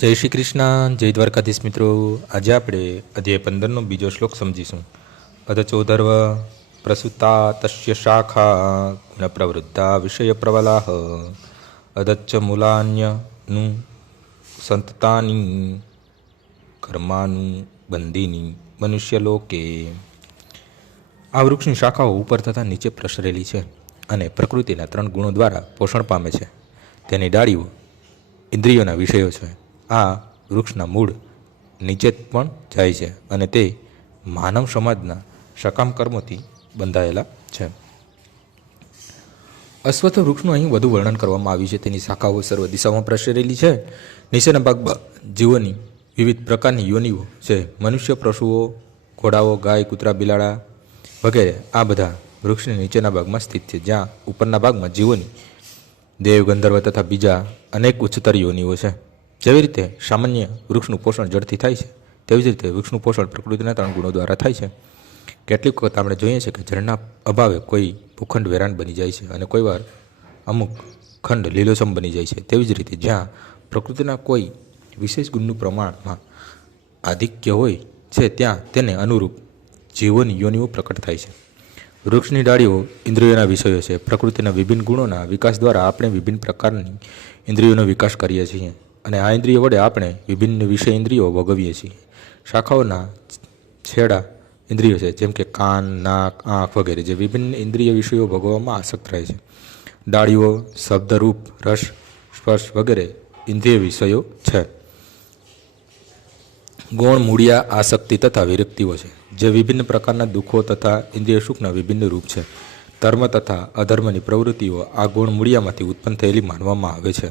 જય શ્રી કૃષ્ણ, જય દ્વારકાધીશ મિત્રો. આજે આપણે અધ્યાય 15નો બીજો શ્લોક સમજીશું. અધચોધર્વ પ્રસુતા તસ્ય શાખા ગુણ પ્રવૃત્તા વિષય પ્રબલાહ અધચ્ચ મૂલાન્યનું સંતતાની કર્માનું બંધીની મનુષ્યલોકે. આ વૃક્ષની શાખાઓ ઉપર તથા નીચે પ્રસરેલી છે અને પ્રકૃતિના 3 ગુણો દ્વારા પોષણ પામે છે. તેની ડાળીઓ ઇન્દ્રિયોના વિષયો છે. આ વૃક્ષના મૂળ નીચે પણ જાય છે અને તે માનવ સમાજના સકામ કર્મોથી બંધાયેલા છે. અશ્વત્થ વૃક્ષનું અહીં વધુ વર્ણન કરવામાં આવ્યું છે. તેની શાખાઓ સર્વ દિશામાં પ્રસરેલી છે. નીચેના ભાગમાં જીવોની વિવિધ પ્રકારની યોનિઓ છે. મનુષ્ય, પશુઓ, ઘોડાઓ, ગાય, કૂતરા, બિલાડા વગેરે આ બધા વૃક્ષની નીચેના ભાગમાં સ્થિત છે. જ્યાં ઉપરના ભાગમાં જીવોની દેવ, ગંધર્વ તથા બીજા અનેક ઉચ્ચતર યોનિઓ છે. જેવી રીતે સામાન્ય વૃક્ષનું પોષણ જળથી થાય છે, તેવી જ રીતે વૃક્ષનું પોષણ પ્રકૃતિના 3 ગુણો દ્વારા થાય છે. કેટલીક વખત આપણે જોઈએ છીએ કે જળના અભાવે કોઈ ભૂખંડ વેરાન બની જાય છે અને કોઈ વાર અમુક ખંડ લીલોછમ બની જાય છે. તેવી જ રીતે જ્યાં પ્રકૃતિના કોઈ વિશેષ ગુણનું પ્રમાણમાં આધિક્ય હોય છે ત્યાં તેને અનુરૂપ જીવોની યોનિઓ પ્રકટ થાય છે. વૃક્ષની ડાળીઓ ઇન્દ્રિયોના વિષયો છે. પ્રકૃતિના વિભિન્ન ગુણોના વિકાસ દ્વારા આપણે વિભિન્ન પ્રકારની ઇન્દ્રિયોનો વિકાસ કરીએ છીએ અને આ ઇન્દ્રિયો વડે આપણે વિભિન્ન વિષય ઇન્દ્રિયો ભોગવીએ છીએ. શાખાઓના છેડા ઇન્દ્રિયો છે, જેમ કે કાન, નાક, આંખ વગેરે, જે વિભિન્ન ઇન્દ્રિય વિષયો ભોગવવામાં આસક્ત રહે છે. ડાળીઓ શબ્દ, રૂપ, રસ, સ્પર્શ વગેરે ઇન્દ્રિય વિષયો છે. ગૌણ મૂળિયા આસક્તિ તથા વિરક્તિઓ છે, જે વિભિન્ન પ્રકારના દુઃખો તથા ઇન્દ્રિય સુખના વિભિન્ન રૂપ છે. ધર્મ તથા અધર્મની પ્રવૃત્તિઓ આ ગુણ મૂળિયામાંથી ઉત્પન્ન થયેલી માનવામાં આવે છે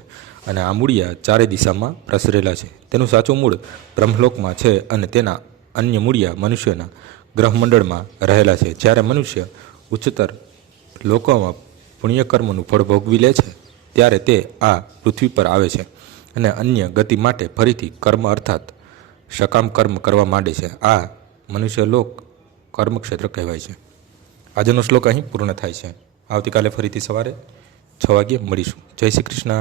અને આ મૂળિયા 4 દિશામાં પ્રસરેલા છે. તેનું સાચું મૂળ બ્રહ્મલોકમાં છે અને તેના અન્ય મૂળિયા મનુષ્યના ગ્રહમંડળમાં રહેલા છે. જ્યારે મનુષ્ય ઉચ્ચતર લોકોમાં પુણ્યકર્મનું ફળ ભોગવી લે છે ત્યારે તે આ પૃથ્વી પર આવે છે અને અન્ય ગતિ માટે ફરીથી કર્મ અર્થાત સકામ કર્મ કરવા માંડે છે. આ મનુષ્ય લોક કર્મક્ષેત્ર કહેવાય છે. આજનો શ્લોક અહીં પૂર્ણ થાય છે. આવતીકાલે ફરીથી સવારે 6 વાગ્યે મળીશું. જય શ્રી કૃષ્ણ.